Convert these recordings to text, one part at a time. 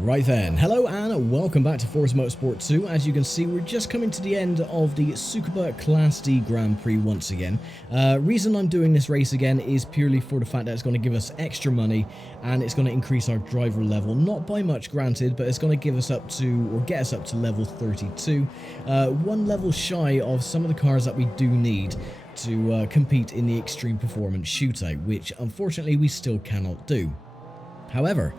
Right then, hello and welcome back to Forza Motorsport 2. As you can see, we're just coming to the end of the Tsukuba Class D Grand Prix once again. Reason I'm doing this race again is purely for the fact that it's going to give us extra money and it's going to increase our driver level. Not by much, granted, but it's going to give us up to, or get us up to level 32. One level shy of some of the cars that we do need to compete in the Extreme Performance Shootout, which unfortunately we still cannot do. However,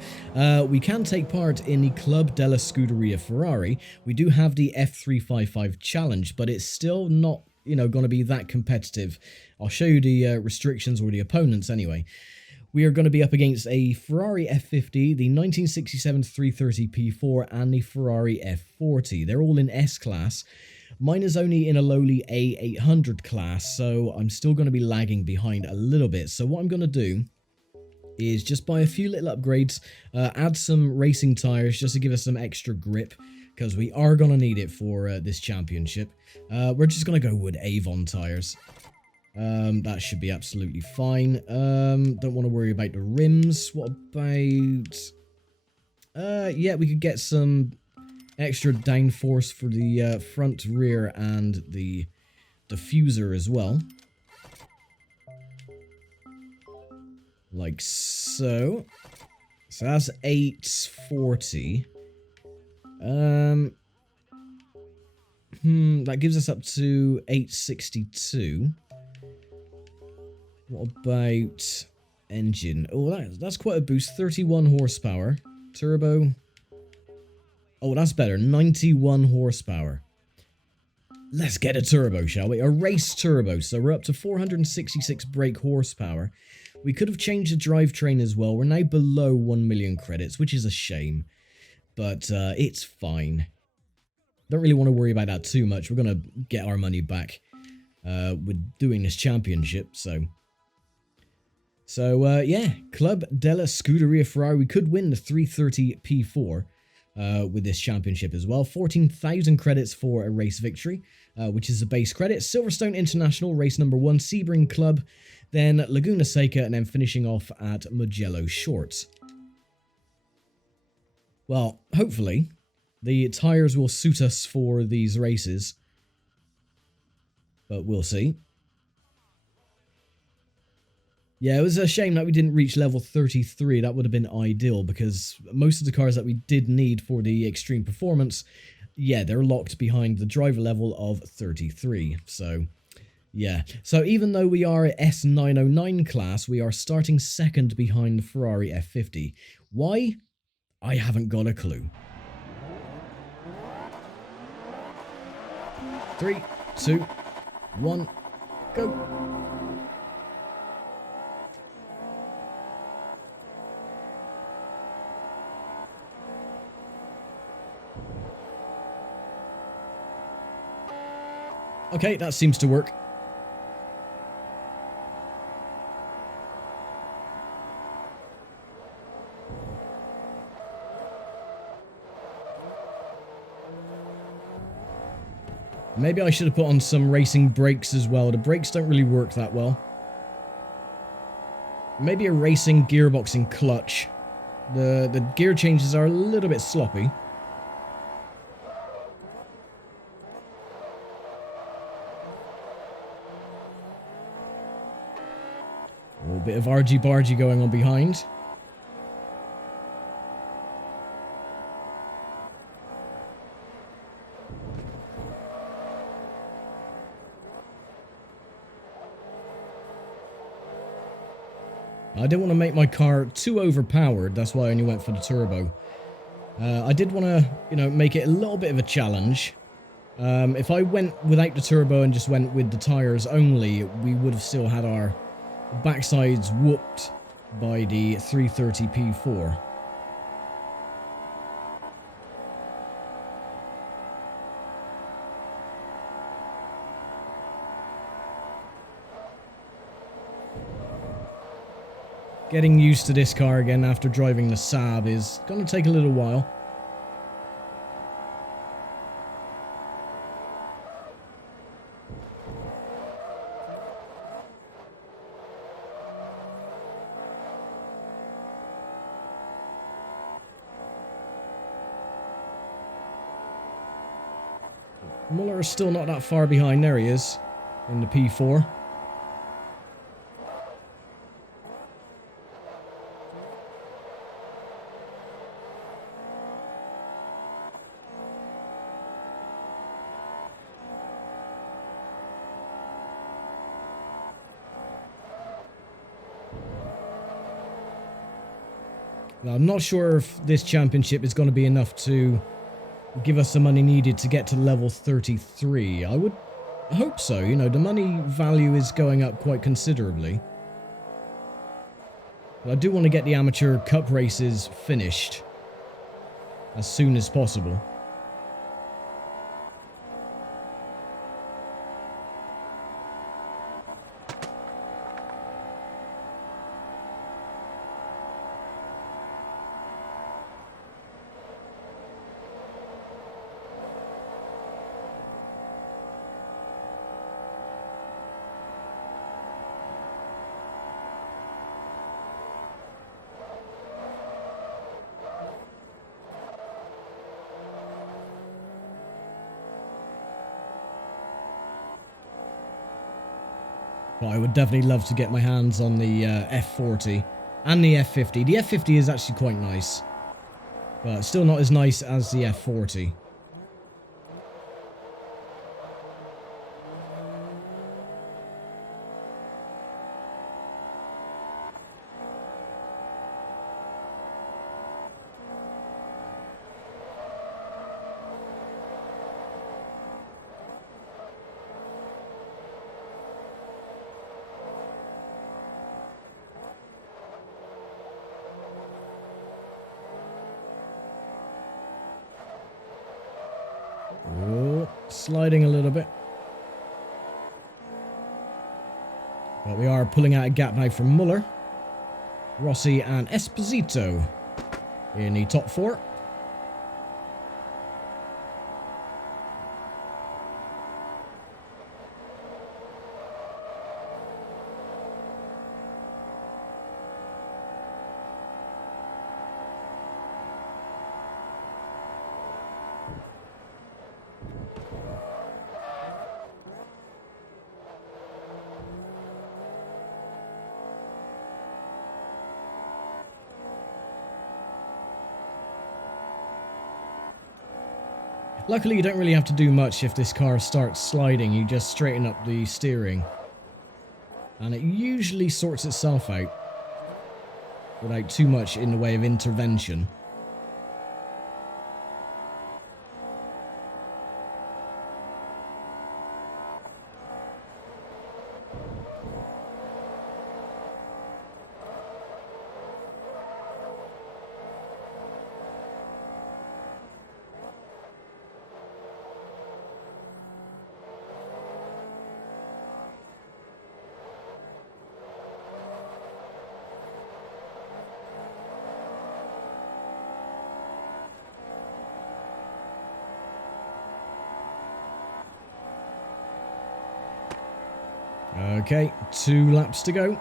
we can take part in the Club della Scuderia Ferrari. We do have the F355 challenge, but it's still not, going to be that competitive. I'll show you the restrictions or the opponents anyway. We are going to be up against a Ferrari F50, the 1967 330 P4, and the Ferrari F40. They're all in S-Class. Mine is only in a lowly A800 class, so I'm still going to be lagging behind a little bit. So what I'm going to do is just buy a few little upgrades, add some racing tires just to give us some extra grip, because we are going to need it for this championship. We're just going to go with Avon tires. That should be absolutely fine. Don't want to worry about the rims. What about... yeah, we could get some extra downforce for the front, rear, and the diffuser as well. Like so. So that's 840. That gives us up to 862. What about engine? Oh, that's quite a boost. 31 horsepower. Turbo. Oh, that's better. 91 horsepower. Let's get a turbo, shall we? A race turbo. So we're up to 466 brake horsepower. We could have changed the drivetrain as well. We're now below 1 million credits, which is a shame. But it's fine. Don't really want to worry about that too much. We're going to get our money back with doing this championship. So yeah, Club della Scuderia Ferrari. We could win the 330 P4 with this championship as well. 14,000 credits for a race victory, which is the base credit. Silverstone International, race number 1, Sebring Club, then Laguna Seca, and then finishing off at Mugello Shorts. Well, hopefully, the tyres will suit us for these races, but we'll see. Yeah, it was a shame that we didn't reach level 33. That would have been ideal, because most of the cars that we did need for the Extreme Performance, yeah, they're locked behind the driver level of 33. So, yeah. So even though we are at S909 class, we are starting second behind the Ferrari F50. Why? I haven't got a clue. 3, 2, 1, go. Okay, that seems to work. Maybe I should have put on some racing brakes as well. The brakes don't really work that well. Maybe a racing gearbox and clutch. The gear changes are a little bit sloppy. A bit of argy-bargy going on behind. I didn't want to make my car too overpowered, that's why I only went for the turbo. I did want to, make it a little bit of a challenge. If I went without the turbo and just went with the tyres only, we would have still had our backsides whooped by the 330 P4. Getting used to this car again after driving the Saab is going to take a little while. Muller is still not that far behind. There he is in the P4. Now, I'm not sure if this championship is going to be enough to give us the money needed to get to level 33. I would hope so. You know, the money value is going up quite considerably. But I do want to get the amateur cup races finished as soon as possible. But I would definitely love to get my hands on the F40 and the F50. The F50 is actually quite nice, but still not as nice as the F40. Oh, sliding a little bit. But we are pulling out a gap now from Muller, Rossi and Esposito in the top four. Luckily, you don't really have to do much if this car starts sliding. You just straighten up the steering, and it usually sorts itself out without too much in the way of intervention. Okay, 2 laps to go.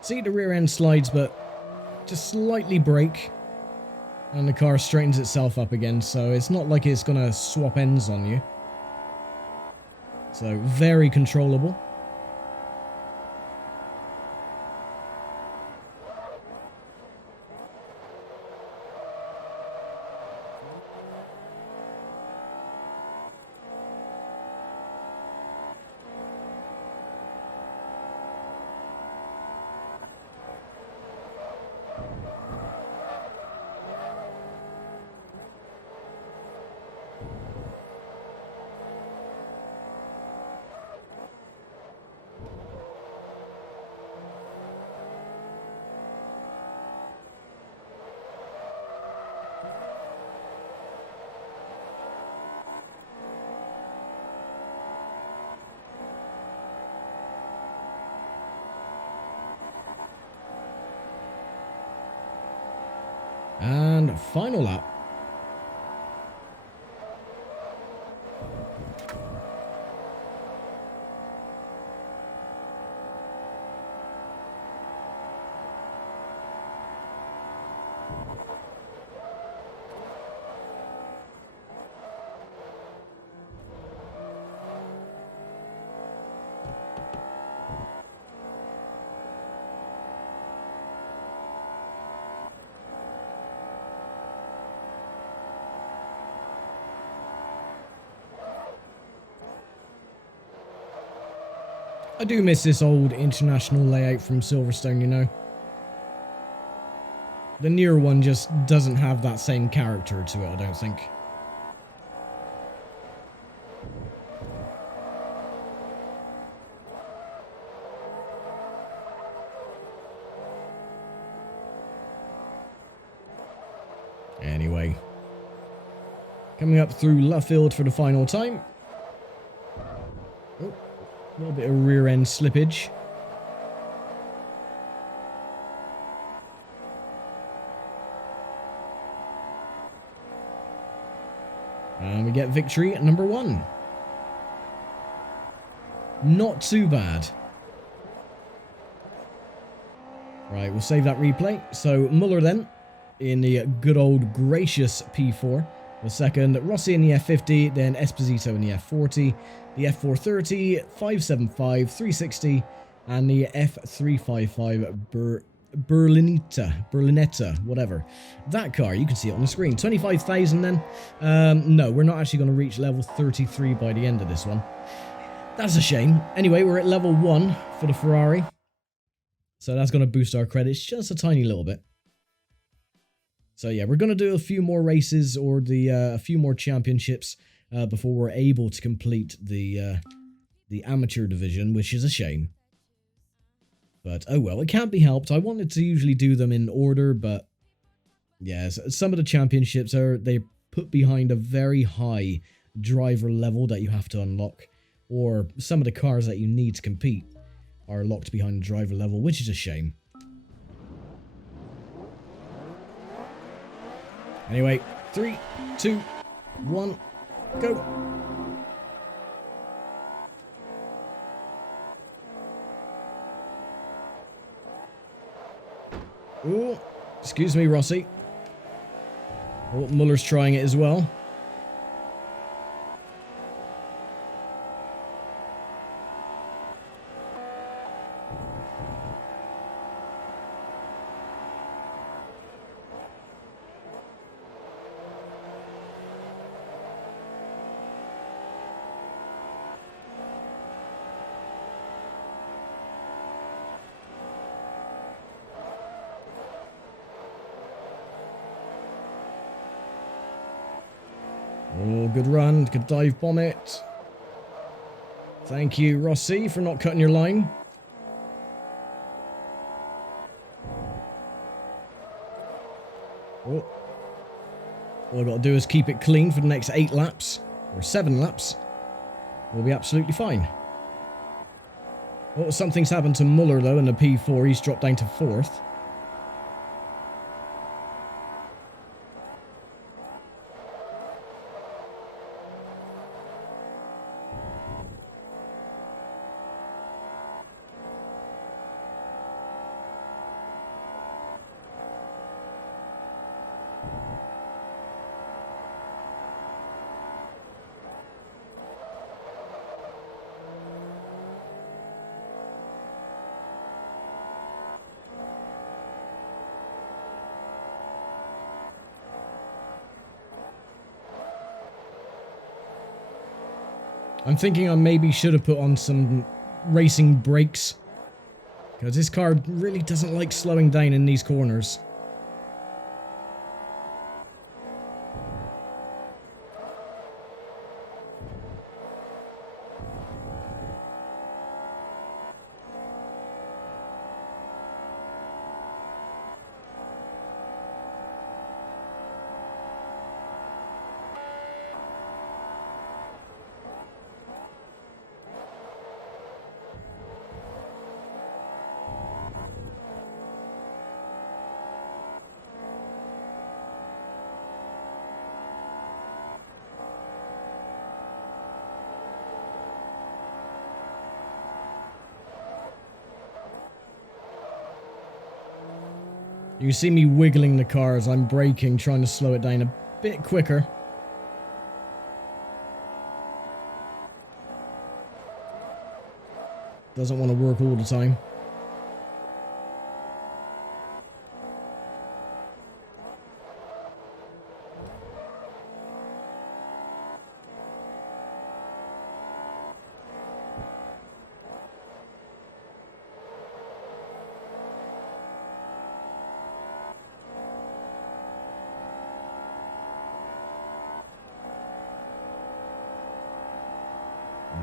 See, the rear end slides, but just slightly brake, and the car straightens itself up again, so it's not like it's gonna swap ends on you. So, very controllable. And final lap. I do miss this old international layout from Silverstone, you know. The newer one just doesn't have that same character to it, I don't think. Anyway. Coming up through Luffield for the final time. Oh, a little bit of rear end slippage. And we get victory at number 1. Not too bad. Right, we'll save that replay. So, Muller then, in the good old gracious P4. Was second, Rossi in the F50, then Esposito in the F40, the F430, 575, 360, and the F355 Berlinetta, whatever. That car, you can see it on the screen. 25,000 then. No, we're not actually going to reach level 33 by the end of this one. That's a shame. Anyway, we're at level 1 for the Ferrari. So that's going to boost our credits just a tiny little bit. So yeah, we're going to do a few more races or a few more championships before we're able to complete the amateur division, which is a shame. But oh well, it can't be helped. I wanted to usually do them in order, but yeah, some of the championships they're put behind a very high driver level that you have to unlock, or some of the cars that you need to compete are locked behind the driver level, which is a shame. Anyway, 3, 2, 1, go. Oh, excuse me, Rossi. Oh, Muller's trying it as well. Oh, good run. Good dive bomb it. Thank you, Rossi, for not cutting your line. Oh. All I've got to do is keep it clean for the next 8 laps. Or 7 laps. We'll be absolutely fine. Oh, something's happened to Muller, though, in the P4. He's dropped down to 4th. I'm thinking I maybe should have put on some racing brakes, because this car really doesn't like slowing down in these corners. You can see me wiggling the car as I'm braking, trying to slow it down a bit quicker. Doesn't want to work all the time.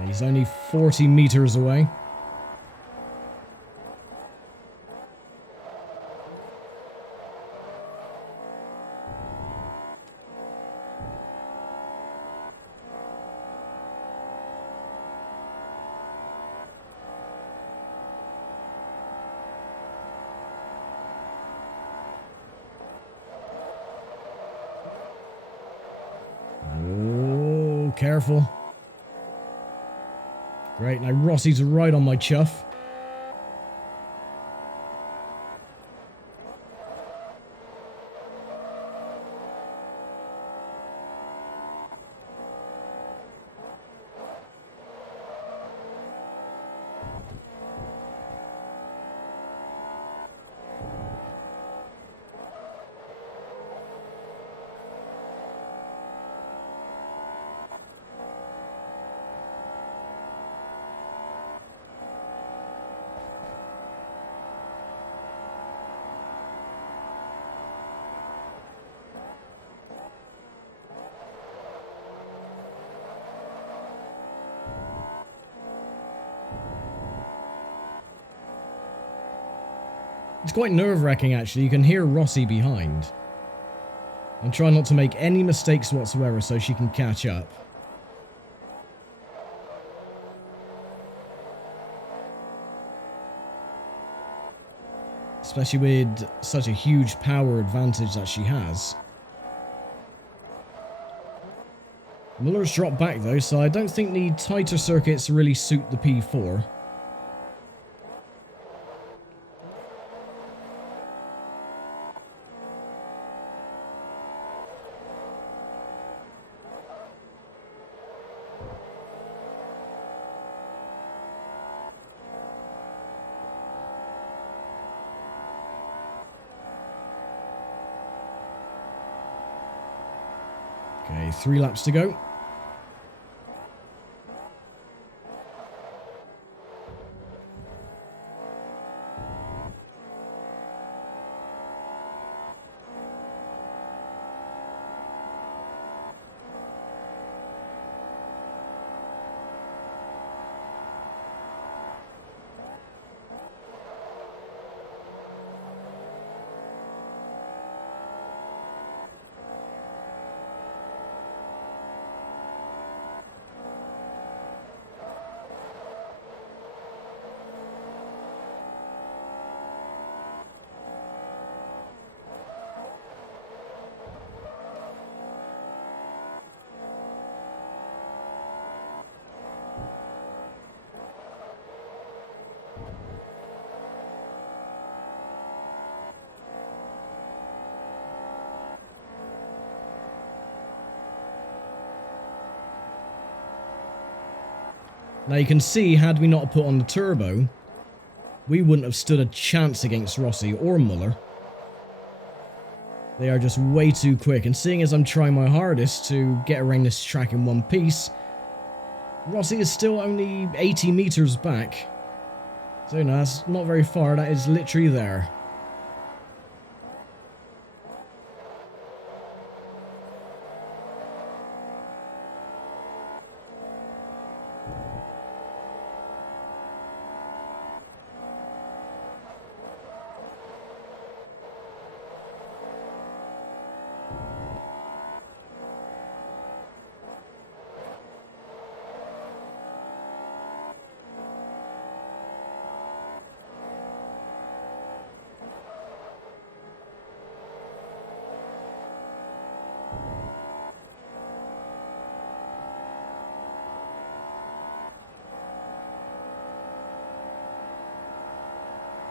He's only 40 meters away. Oh, careful. Great, now Rossi's right on my chuff. It's quite nerve-wracking, actually. You can hear Rossi behind. I'm trying not to make any mistakes whatsoever so she can catch up. Especially with such a huge power advantage that she has. Muller's dropped back though, so I don't think the tighter circuits really suit the P4. Okay, 3 laps to go. Now you can see, had we not put on the turbo, we wouldn't have stood a chance against Rossi or Muller. They are just way too quick, and seeing as I'm trying my hardest to get around this track in one piece, Rossi is still only 80 meters back. So no, that's not very far, that is literally there.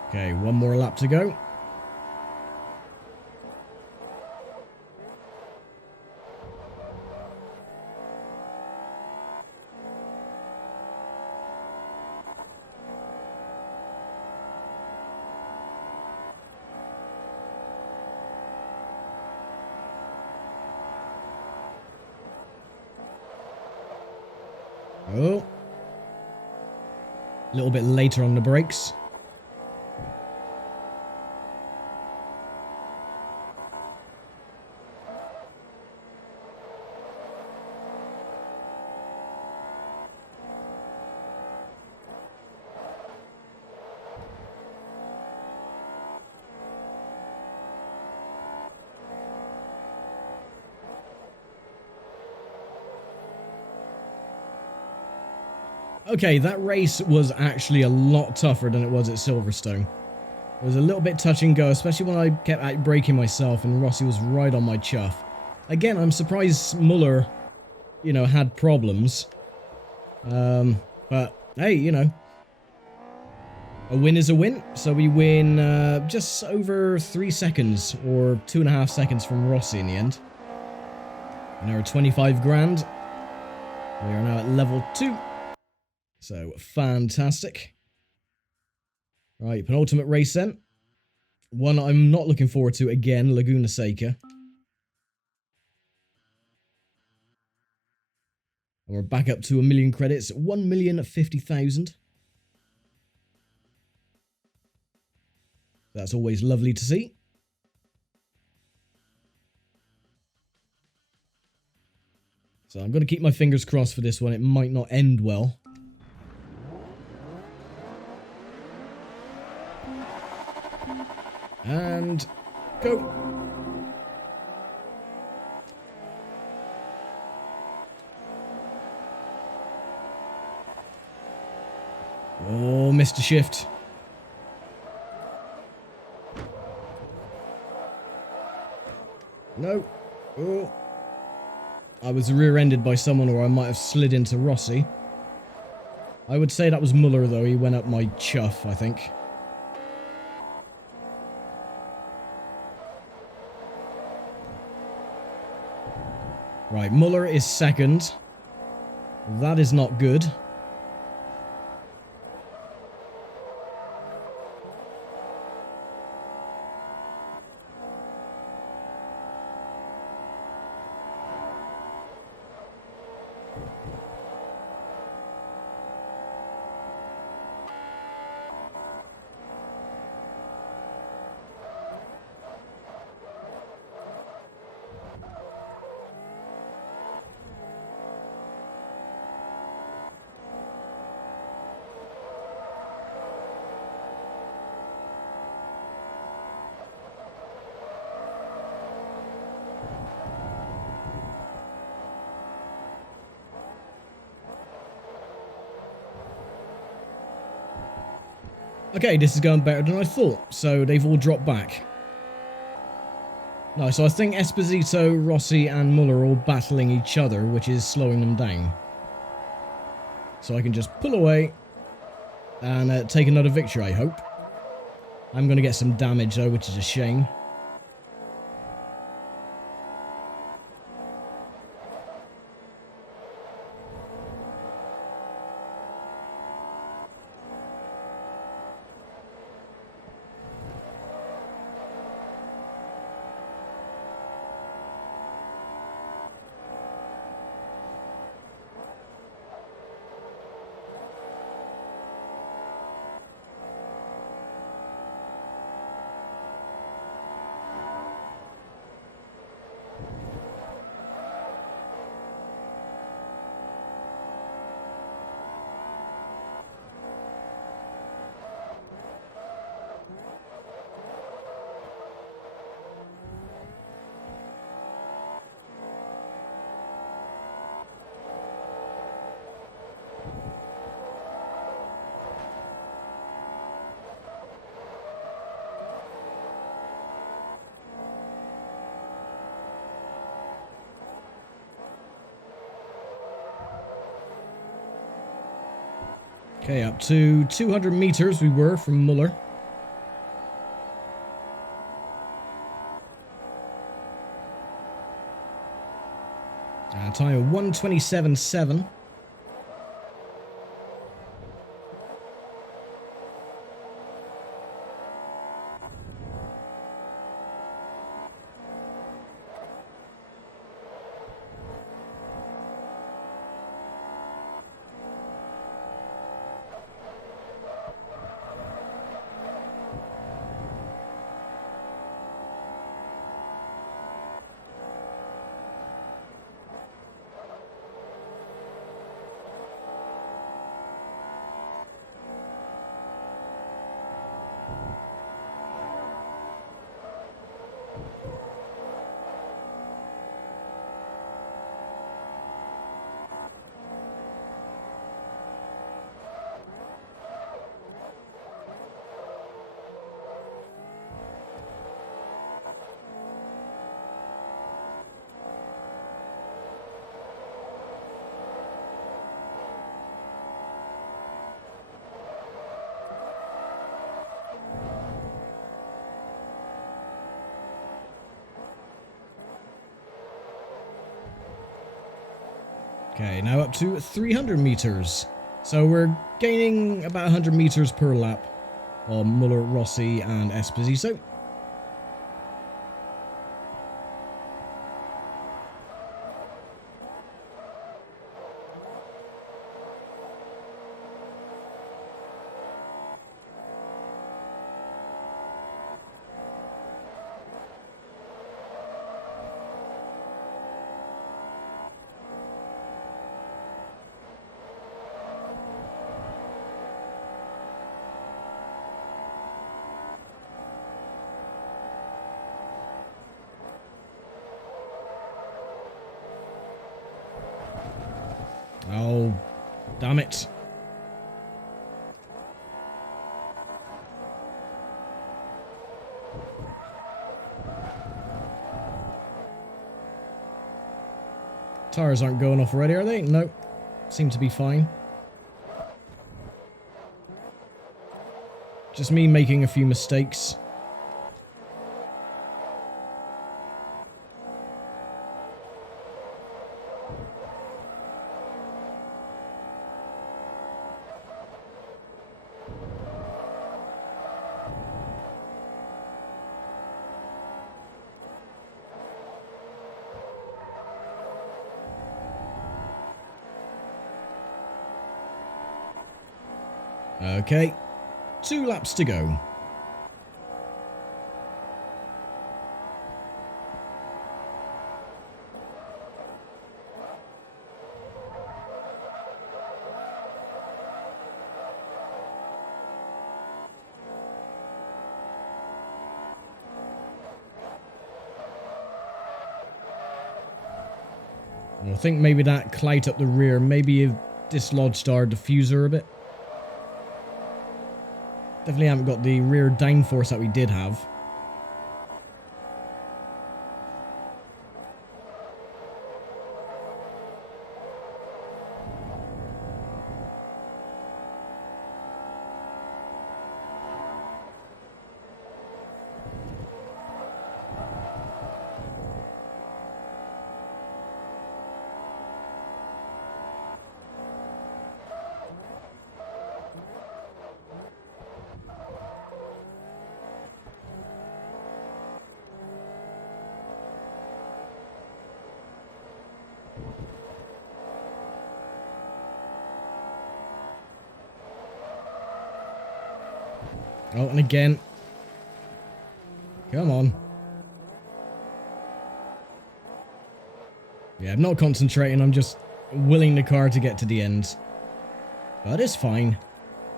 Okay, one more lap to go. Oh. A little bit later on the brakes. Okay, that race was actually a lot tougher than it was at Silverstone. It was a little bit touch and go, especially when I kept out braking myself and Rossi was right on my chuff. Again, I'm surprised Muller, you know, had problems. But hey, you know, a win is a win. So we win just over 3 seconds, or 2.5 seconds from Rossi in the end. And our 25 grand. We are now at level 2. So fantastic. Right, penultimate race then. One I'm not looking forward to again, Laguna Seca. And we're back up to 1 million credits, 1,050,000. That's always lovely to see. So I'm going to keep my fingers crossed for this one. It might not end well. And go. Oh, missed a shift. No. Oh. I was rear-ended by someone, or I might have slid into Rossi. I would say that was Muller, though. He went up my chuff, I think. Right, Muller is second. That is not good. Okay, this is going better than I thought, so they've all dropped back. No, so I think Esposito, Rossi and Muller are all battling each other, which is slowing them down. So I can just pull away and take another victory, I hope. I'm going to get some damage though, which is a shame. Okay, up to 200 meters we were from Muller. Time of 1:27.7. Okay, now up to 300 meters. So we're gaining about 100 meters per lap on Muller, Rossi and Esposito. Oh, damn it. Tires aren't going off already, are they? Nope. Seem to be fine. Just me making a few mistakes. Okay, 2 laps to go. I think maybe that clout up the rear maybe have dislodged our diffuser a bit. Definitely haven't got the rear downforce that we did have. Oh, and again. Come on. Yeah, I'm not concentrating. I'm just willing the car to get to the end. But it's fine.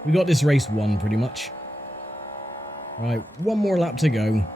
We got this race won, pretty much. Right, 1 more lap to go.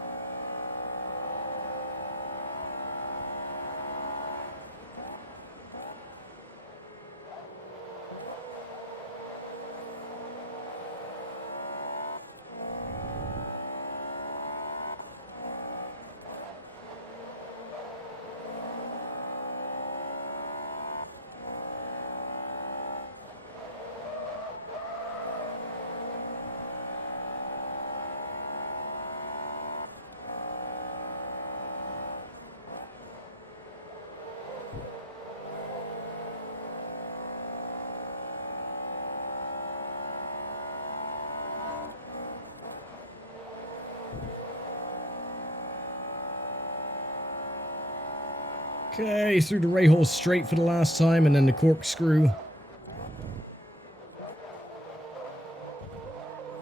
Okay, through the ray hole straight for the last time, and then the corkscrew.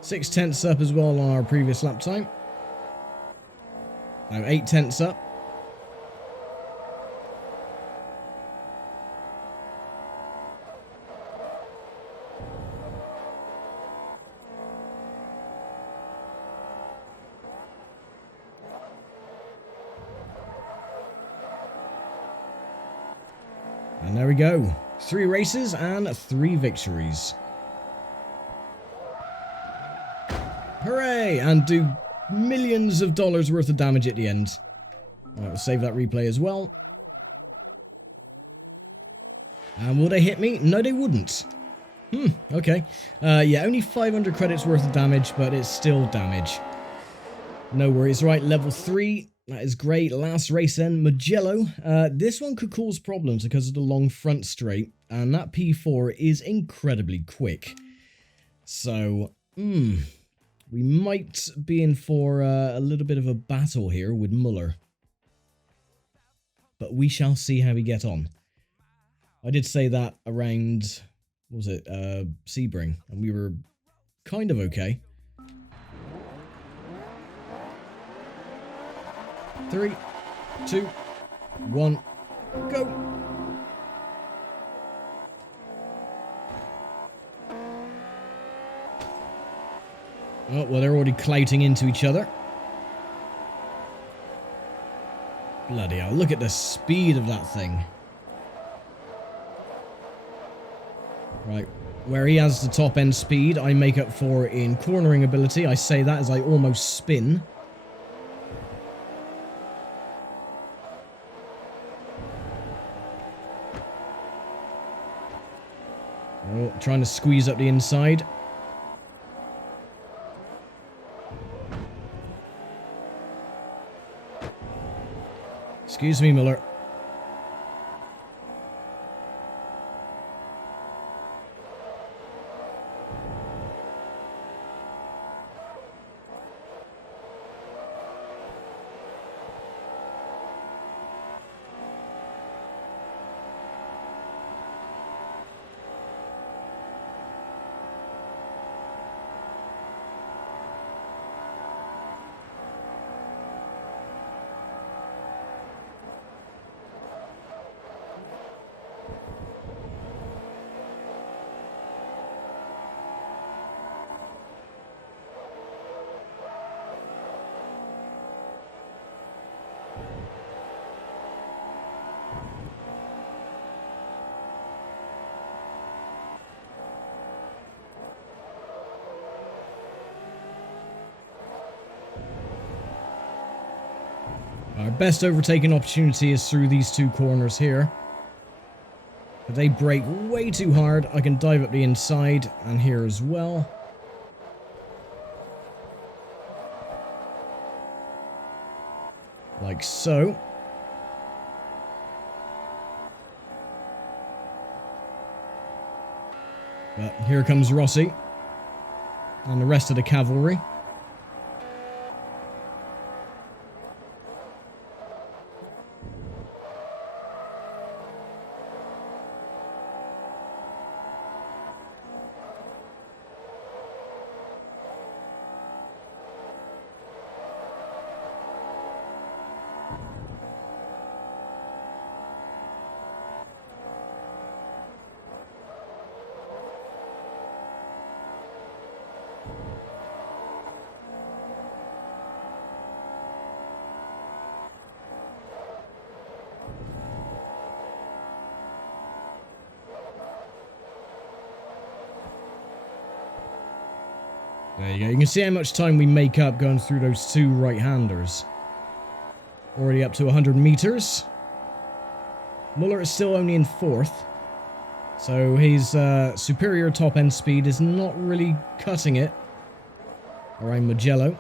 6/10 up as well on our previous lap time. Now 8/10 up. And there we go. 3 races and 3 victories. Hooray! And do millions of dollars worth of damage at the end. Alright, we'll save that replay as well. And will they hit me? No, they wouldn't. Okay. Yeah, only 500 credits worth of damage, but it's still damage. No worries. Right, level 3. That is great. Last race then, Mugello. This one could cause problems because of the long front straight, and that P4 is incredibly quick. So, we might be in for a little bit of a battle here with Muller. But we shall see how we get on. I did say that around, what was it, Sebring, and we were kind of okay. 3, 2, 1, go! Oh, well, they're already clouting into each other. Bloody hell, look at the speed of that thing. Right, where he has the top end speed, I make up for in cornering ability. I say that as I almost spin. Oh, trying to squeeze up the inside. Excuse me, Miller. Our best overtaking opportunity is through these two corners here. If they brake way too hard, I can dive up the inside and here as well. Like so. But here comes Rossi and the rest of the cavalry. There you go. You can see how much time we make up going through those two right-handers. Already up to 100 meters. Muller is still only in 4th. So his superior top-end speed is not really cutting it around Mugello.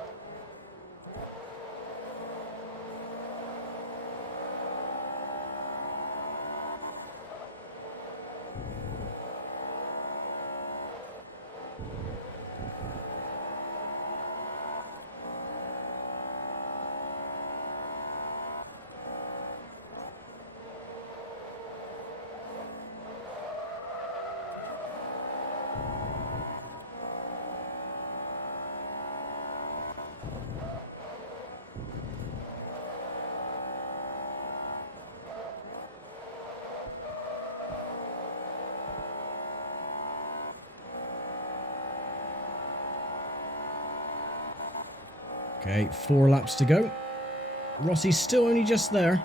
Okay, 4 laps to go. Rossi's still only just there.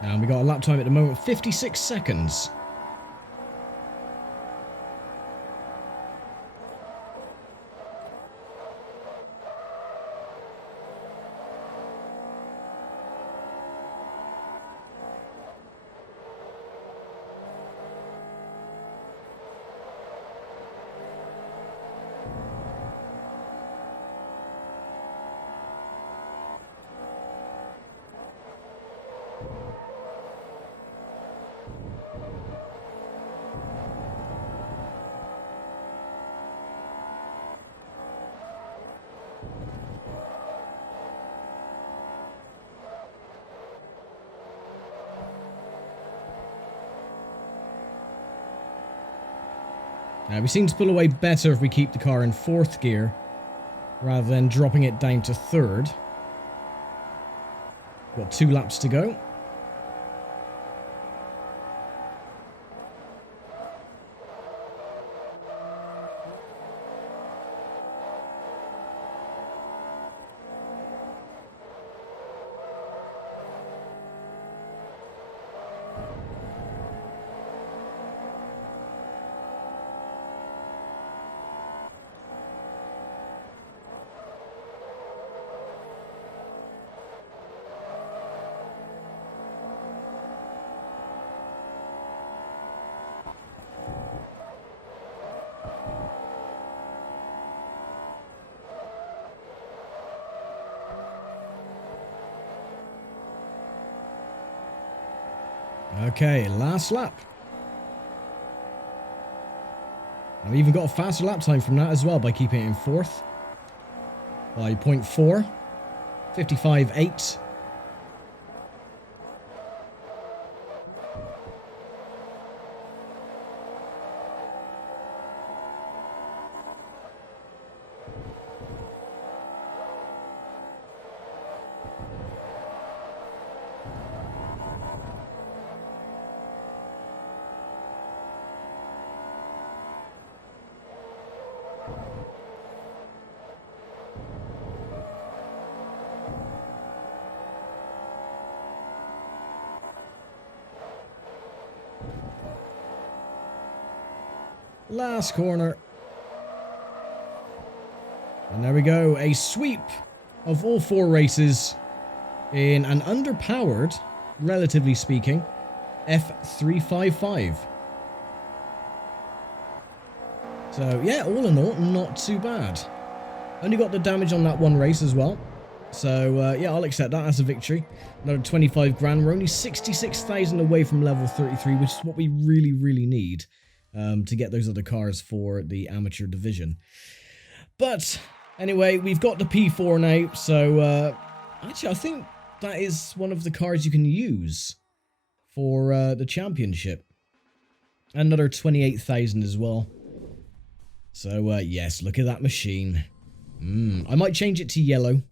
And we got a lap time at the moment, 56 seconds. Now, we seem to pull away better if we keep the car in 4th gear, rather than dropping it down to 3rd. Got 2 laps to go. Okay, last lap. I've even got a faster lap time from that as well by keeping it in 4th. By 0.4. 55.8. Last corner. And there we go. A sweep of all 4 races in an underpowered, relatively speaking, F355. So, yeah, all in all, not too bad. Only got the damage on that one race as well. So, yeah, I'll accept that as a victory. Another 25 grand. We're only 66,000 away from level 33, which is what we really, really need. To get those other cars for the amateur division. But anyway, we've got the P4 now, so actually I think that is one of the cars you can use for the championship. Another 28,000 as well. So yes, look at that machine. I might change it to yellow,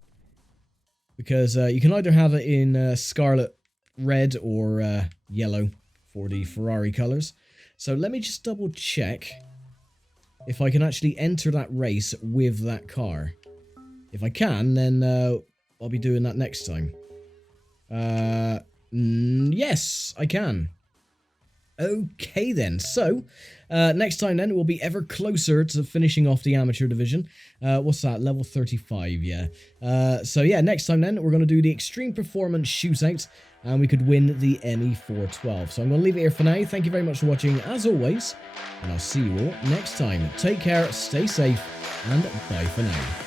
because you can either have it in scarlet red or yellow for the Ferrari colours. So let me just double check if I can actually enter that race with that car. If I can, then I'll be doing that next time. Yes, I can. Okay then, so next time then we'll be ever closer to finishing off the amateur division. What's that, level 35, yeah. So yeah, next time then we're going to do the Extreme Performance Shootout, and we could win the ME412. So I'm going to leave it here for now. Thank you very much for watching as always, and I'll see you all next time. Take care, stay safe, and bye for now.